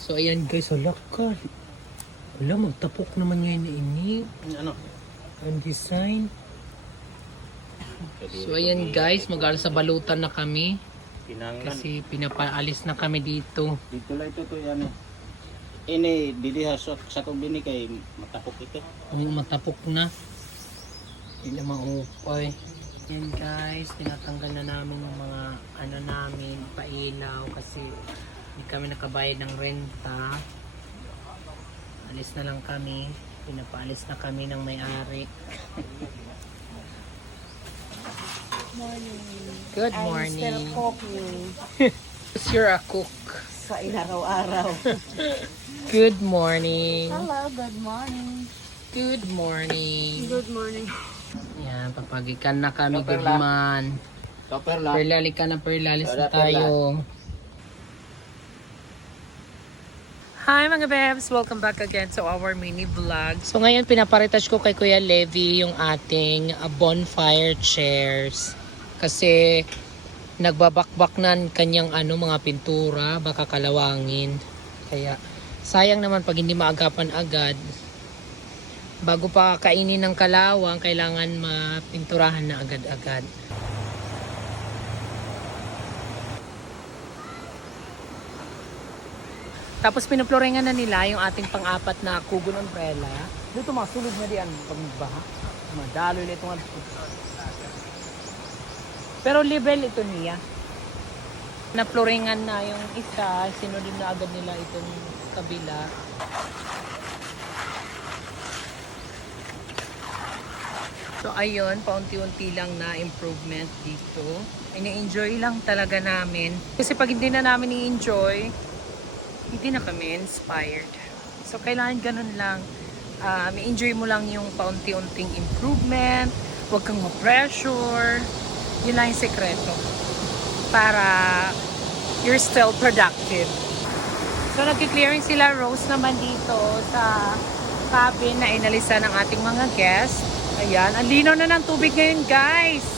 So ayan guys, hala ka. Wala, magtapok naman ngayon na ini. Ano? Ang design. So ayan guys, mag-aaral sa balutan na kami. Pinanglan. Kasi pinapaalis na kami dito. Dito lang ito yan eh. Ini, didi sa kubini kay matapok ito. Oo, matapok na. Hindi na maupay. Yan guys, tinatanggal na namin yung mga ano namin, pailaw kasi hindi kami nakabayad ng renta. Alis na lang kami. Pinapaalis na kami ng may-ari. Morning. Good I'm morning. still cooking You're a cook. sa inaraw-araw. Good morning. Hello, good morning. Good morning. Good morning. Yan, papagikan na kami. Good Perla. man. Topper lang. Perlali ka na, perlalis na Perla, tayo. Hi mga bebs! Welcome back again to our mini vlog. So ngayon pinaparitas ko kay Kuya Levi yung ating bonfire chairs. Kasi nagbabakbak na kanyang mga pintura, baka kalawangin. Kaya sayang naman pag hindi maagapan agad. Bago pa kainin ng kalawang, kailangan mapinturahan na agad-agad. Tapos pinuploringan na nila yung ating pang-apat na kugon umbrella. Dito masulog na diyan pag magbaha. Madalo na itong pero level ito niya. Naploringan na yung isa, sinunod na agad nila itong kabila. So ayun, paunti-unti lang na improvement dito. Ini-enjoy lang talaga namin. Kasi pag hindi na namin i-enjoy, hindi na kami inspired. So kailangan ganun lang. I-enjoy mo lang yung paunti-unting improvement. Huwag kang ma-pressure. Yun lang yung sekreto. Para you're still productive. So nagki-clearing sila Rose naman dito sa cabin na inalisan ng ating mga guests. Ayan, ang linaw na ng tubig ngayon guys.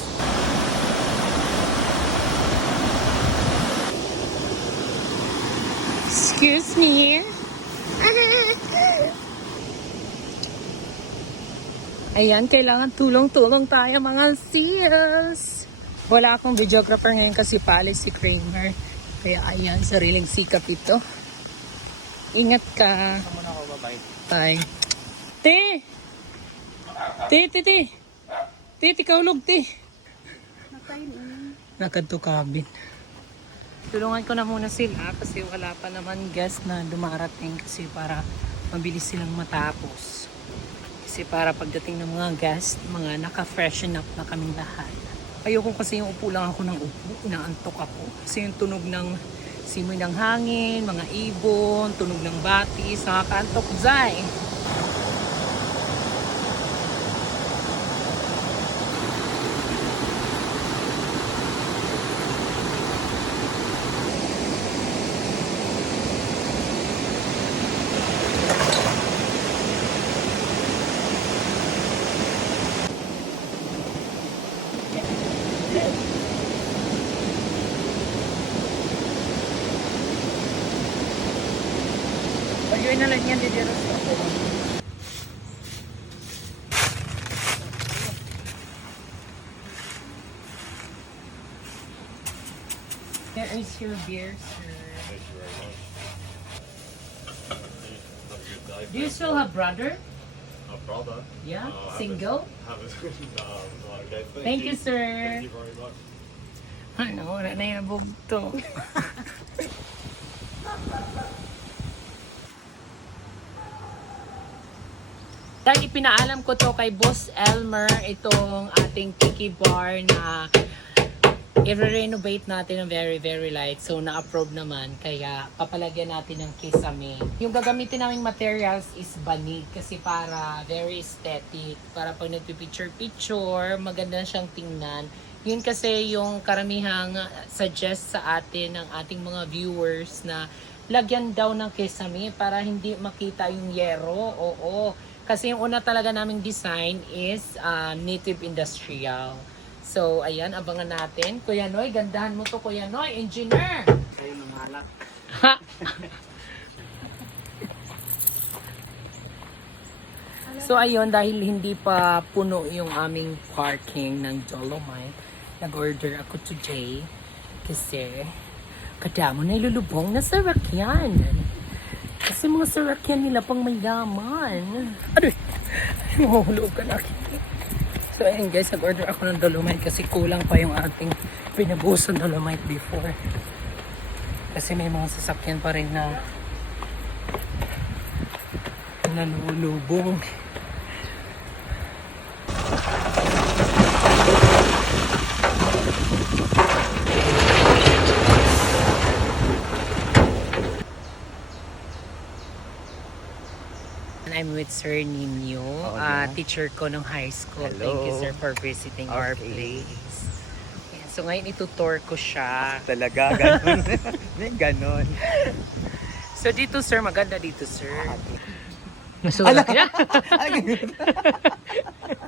Excuse me. Ayan, kailangan tulong-tulong tayo mga sis. Wala akong videographer ngayon kasi paalis si Kramer. Kaya ayan, sariling sikap ito. Ingat ka. Saan mo na ako babay? Bye. Te! Te, kaulog, te. Nakadto cabin. Tulungan ko na muna sila kasi wala pa naman guest na dumarating kasi para mabilis silang matapos. Kasi para pagdating ng mga guest, mga naka-freshen up na kaming lahat. Ayoko kasi yung upo lang ako ng upo, inaantok ako. Kasi yung tunog ng simoy ng hangin, mga ibon, tunog ng batis, nakakaantok dyan. Pag-iwin na lang yan, didiros ako. There is your beer, sir. Thank you very much. Have a good day. Do you still have brother? A brother? Yeah? I Single? haven't, no, okay. Thank you, sir. Thank you very much. Ano, wala na yung bugto. Dahil ipinaalam ko to kay Boss Elmer, itong ating tiki bar na i-renovate natin ng very, very light. So, na-approve naman. Kaya, papalagyan natin ng kisame. Yung gagamitin naming materials is banig. Kasi para very aesthetic. Para pag nagpipicture-picture, maganda na siyang tingnan. Yun kasi yung karamihang suggest sa atin ng ating mga viewers na lagyan daw ng kisame para hindi makita yung yero. Oo. Kasi yung una talaga naming design is native industrial. So, ayan, abangan natin. Kuya Noy, gandahan mo to, Kuya Noy, engineer! Kayo ng malak. So ayun, dahil hindi pa puno yung aming parking ng Dolomite, nag-order ako today kasi kadamo na ilulubong na sarakyan. Kasi mga sarakyan nila pang mayaman. Aduh! Mahulog ka na. So ayun guys, nag-order ako ng Dolomite kasi kulang pa yung ating pinabuhos ng Dolomite before. Kasi may mga sasakyan pa rin na nalulubong. I'm with Sir Nino, teacher ko nung high school. Hello. Thank you, sir, for visiting our place. Ayan, so ngayon itutour ko siya. Talaga, ganun. Ganon. So dito, sir, maganda dito, sir. Nasulat niya.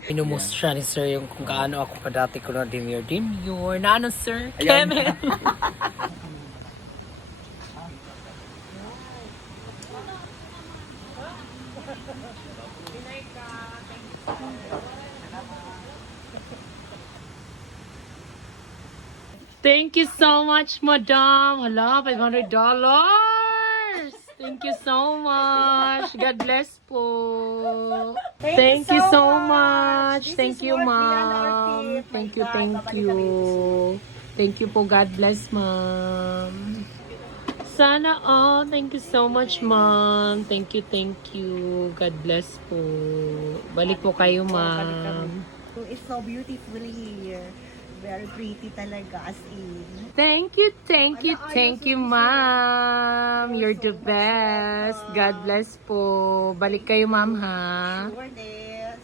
Inumos siya ni sir yung kung gaano ako kadati ko na demure. Na ano, sir? Ayan. Keme. Thank you so much, madam. Hala, $500. Thank you so much. God bless po. Thank you so much. Thank you, ma'am. Thank you, thank you. Thank you po. God bless, ma'am. Sana all. Thank you so much, ma'am. Thank you, thank you. God bless po. Balik po kayo, ma'am. It's so beautiful here. Very pretty talaga, as in. Thank you, ma'am. You're the best. God bless po. Balik kayo, ma'am, ha? Sure this.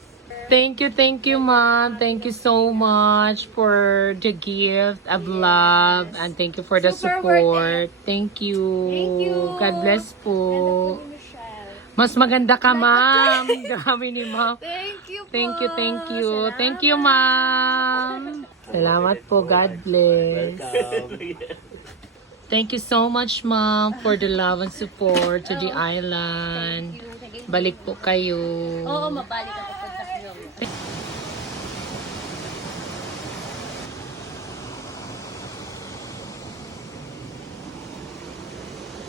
Thank you, ma'am. Thank you so much for the gift of love. And thank you for the Super worth support. Thank you. Thank you. God bless po. Mas maganda ka, ma'am. Grabe ni ma'am. Thank you po. Thank you. Thank you, ma'am. Salamat po. God bless. Thank you so much, ma'am, for the love and support to the island. Balik po kayo. Oo, mabalik ako pagka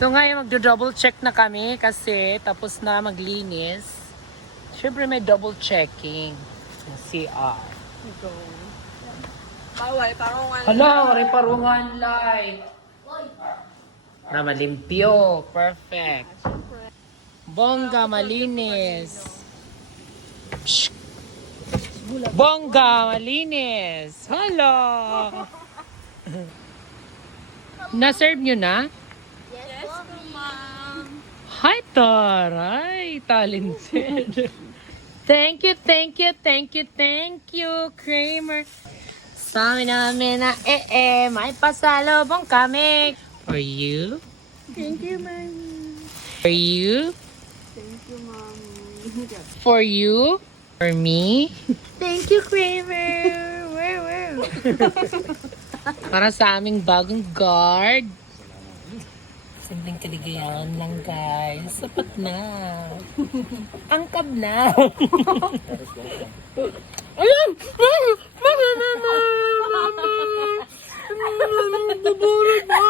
So ngayon magdo-double check na kami kasi tapos na maglinis. Siyempre may double checking. CR. Bawal, parang Hala, reparungan light. Na malimpyo. Perfect. Bongga, malinis. Shh. Bongga, malinis. Hala. Na-serve nyo na? Yes po, ma'am. Hi, taray. Talented. Thank you, Kramer. Sabi namin na may pasalubong kami. For you? Thank you, ma'am. For you? Thank you, ma'am. For you? For me? Thank you, Kramer. Para sa aming bagong guard. Simpleng kaligayahan lang, guys. Sapat na. Angkab na. Ayun! Mama! Buburot na!